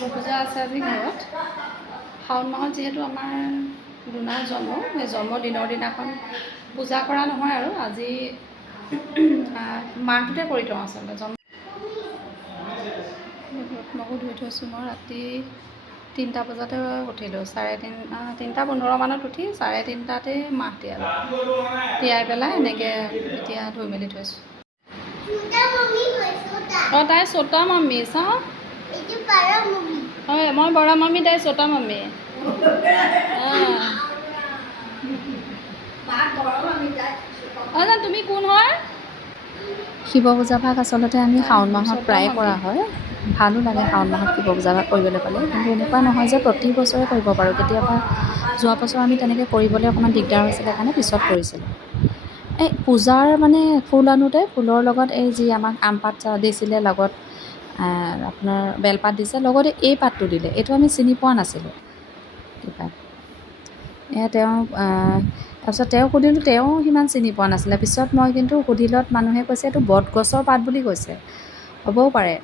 পূজা আছে আজি ঘৰত। শাওণ মাহত যিহেতু আমাৰ দুনাৰ জন্ম, সেই জন্মদিনৰ দিনাখন পূজা কৰা নহয় আৰু আজি মাহটোতে কৰি থওঁ আচলতে। মগু ধুই থৈছোঁ মই ৰাতি 3টা বজাতে উঠিলোঁ। 3:15 মানত উঠি 3:30টাতে মাহ তিয়ালোঁ। তিয়াই পেলাই এনেকৈ এতিয়া ধুই মেলি থৈছোঁ। অঁ তাই ছোটা মাম্মি চাওঁ। হয় মই বৰা মাম্মি, তাই ছোটা মাম্মি। অঁ জান তুমি কোন হয়? শিৱ পূজা ভাগ আচলতে আমি শাওণ মাহত প্ৰায়ে কৰা হয়। ভালো লাগে শাওণ মাহত শিৱ পূজা ভাগ কৰিবলৈ পালে, কিন্তু এনেকুৱা নহয় যে প্ৰতি বছৰে কৰিব পাৰোঁ। কেতিয়াবা যোৱা বছৰ আমি তেনেকৈ কৰিবলৈ অকণমান দিগদাৰ হৈছিলে কাৰণে পিছত কৰিছিলোঁ। এই পূজাৰ মানে ফুল আনোতে ফুলৰ লগত এই যি আমাক আম পাত দিছিলে, লগত আপোনাৰ বেলপাত দিছে, লগতে এই পাতটো দিলে। এইটো আমি চিনি পোৱা নাছিলোঁ কিবা। তেওঁ তাৰপিছত তেওঁক সুধিলোঁ, তেওঁ সিমান চিনি পোৱা নাছিলে। পিছত মই কিন্তু সুধিলত মানুহে কৈছে এইটো বটগছৰ পাত বুলি কৈছে। হ'বও পাৰে।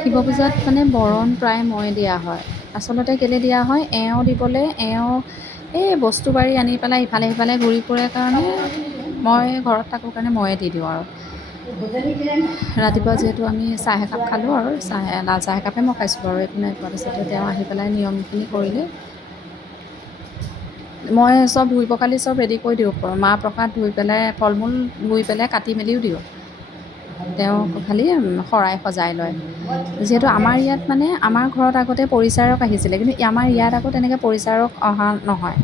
শিৱ পূজাত মানে বৰণ প্ৰায় মই দিয়া হয়। আচলতে কেলৈ দিয়া হয়, এওঁ দিবলৈ, এওঁ এই বস্তু বাৰী আনি পেলাই ইফালে সিফালে ঘূৰি ফুৰে কাৰণে মই ঘৰত থাকোঁ কাৰণে ময়ে দি দিওঁ আৰু। ৰাতিপুৱা যিহেতু আমি চাহ একাপ খালোঁ আৰু লাল চাহ একাপে মই খাইছোঁ বাৰু, একো নাই খোৱা। তাৰপিছতে তেওঁ আহি পেলাই নিয়মখিনি কৰিলে। মই চব ধুই পখালি চব ৰেডি কৰি দিওঁ। মাহ প্ৰসাদ ধুই পেলাই, ফল মূল ধুই পেলাই কাটি মেলিও দিওঁ। তেওঁ খালি শৰাই সজাই লয়। যিহেতু আমাৰ ইয়াত মানে আমাৰ ঘৰত আগতে পৰিচাৰক আহিছিলে, কিন্তু আমাৰ ইয়াত আকৌ তেনেকৈ পৰিচাৰক অহা নহয়।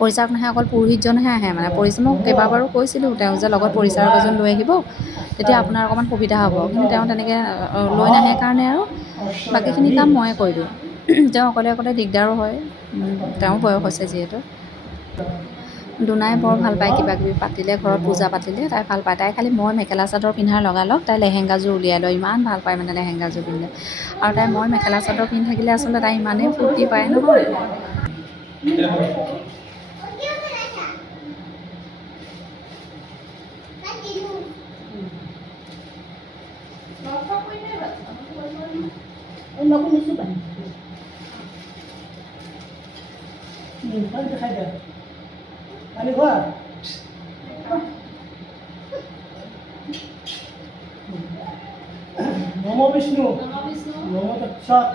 পৰিচাৰক নাহে, অকল পুৰোহিতজনহে আহে মানে। মই কেইবাবাৰো কৈছিলোঁ তেওঁ যে লগত পৰিচাৰক এজন লৈ আহিব, তেতিয়া আপোনাৰ অকণমান সুবিধা হ'ব। কিন্তু তেওঁ তেনেকৈ লৈ নাহে কাৰণে আৰু বাকীখিনি কাম ময়ে কৰি দিওঁ। তেওঁ অকলে অকলে দিগদাৰো হয়, তেওঁ বয়স হৈছে যিহেতু। দুনাই বৰ ভাল পায় কিবা কিবি পাতিলে, ঘৰত পূজা পাতিলে তাই ভাল পায়। তাই খালি মই মেখেলা চাদৰ পিন্ধাৰ লগালগ তাই লেহেংগাযোৰ উলিয়াই লয়। ইমান ভাল পায় মানে লেহেংগাযোৰ পিন্ধিলে। আৰু তাই মই মেখেলা চাদৰ পিন্ধি থাকিলে আচলতে তাই ইমানেই ফূৰ্তি পায় নহয়। নম বিষ্ণু নম তৎসৎ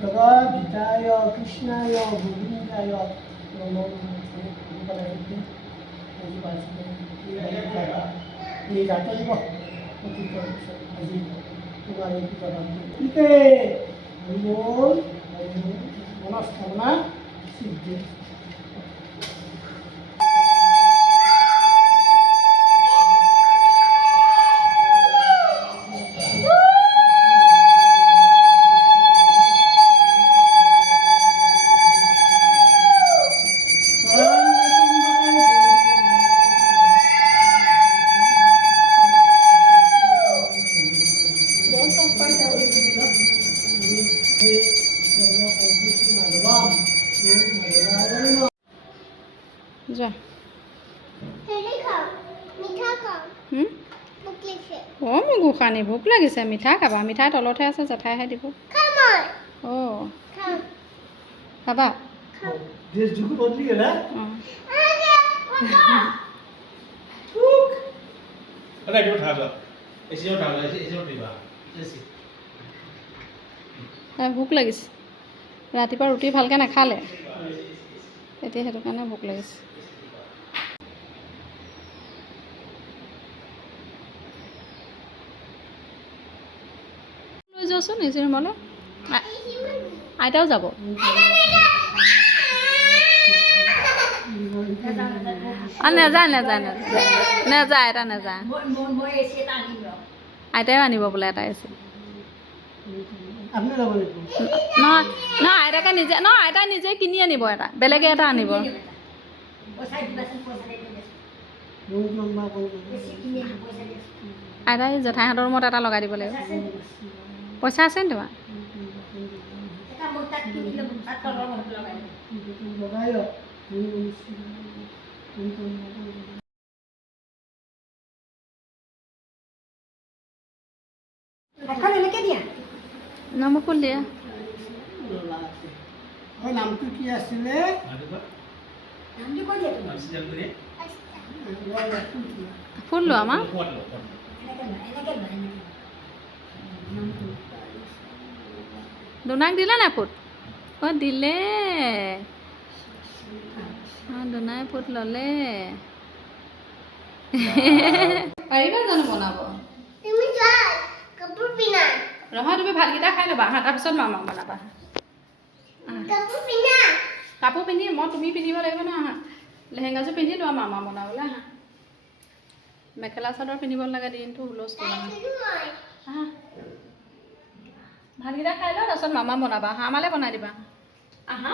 জগদ্ধিতায় কৃষ্ণায় গোবিন্দায় নম। এই জাতীয় দিৱস অতীত আজি তোমাৰ এই মনস্কামনা সিদ্ধি। যোৱা। অঁ মোৰ গোসানী ভোক লাগিছে, মিঠা খাবা। মিঠাই তলতহে আছে, জেঠাইহে দিব। অঁ খাবা? ভোক লাগিছে, ৰাতিপুৱা ৰুটি ভালকৈ নাখালে, এতিয়া সেইটো কাৰণে ভোক লাগিছে। লৈ যোৱাচোন নিজ ৰুমলৈ, আইতাও যাব। নেযায় নেযায় নেযায় নেযায়, আইতা নেযায়। আইতাইও আনিব বোলে এটা এচি। নহয় নহয়, আইতাকে নিজে, নহয় আইতাই নিজে কিনি আনিব এটা, বেলেগে এটা আনিব। আইতাই জেঠাইহঁতৰ ৰুমত এটা লগাই দিব লাগিব। পইচা আছে নি তোমাৰ? নাম ফুল দিয়া ল'লা আছে হয় নামটো কি আছিলে ফুল লোৱা মা দুনাক দিলে নাই ফুট অঁ দিলে অঁ দুনাই ফুট ল'লে পাৰিবা জানো বনাব নহয় তুমি ভাতকেইটা খাই ল'বা হা তাৰপিছত মামা বনাবা কাপোৰ পিন্ধি তুমি পিন্ধিব লাগিব ন আহা লেহেংগাযোৰ পিন্ধি লোৱা মামা বনাবলৈ আহা মেখেলা চাদৰ পিন্ধিব লাগে দিনটো হুলস্থুল আহা ভাতকেইটা খাই লোৱা তাৰপিছত মামা বনাবা আমালৈ বনাই দিবা আহা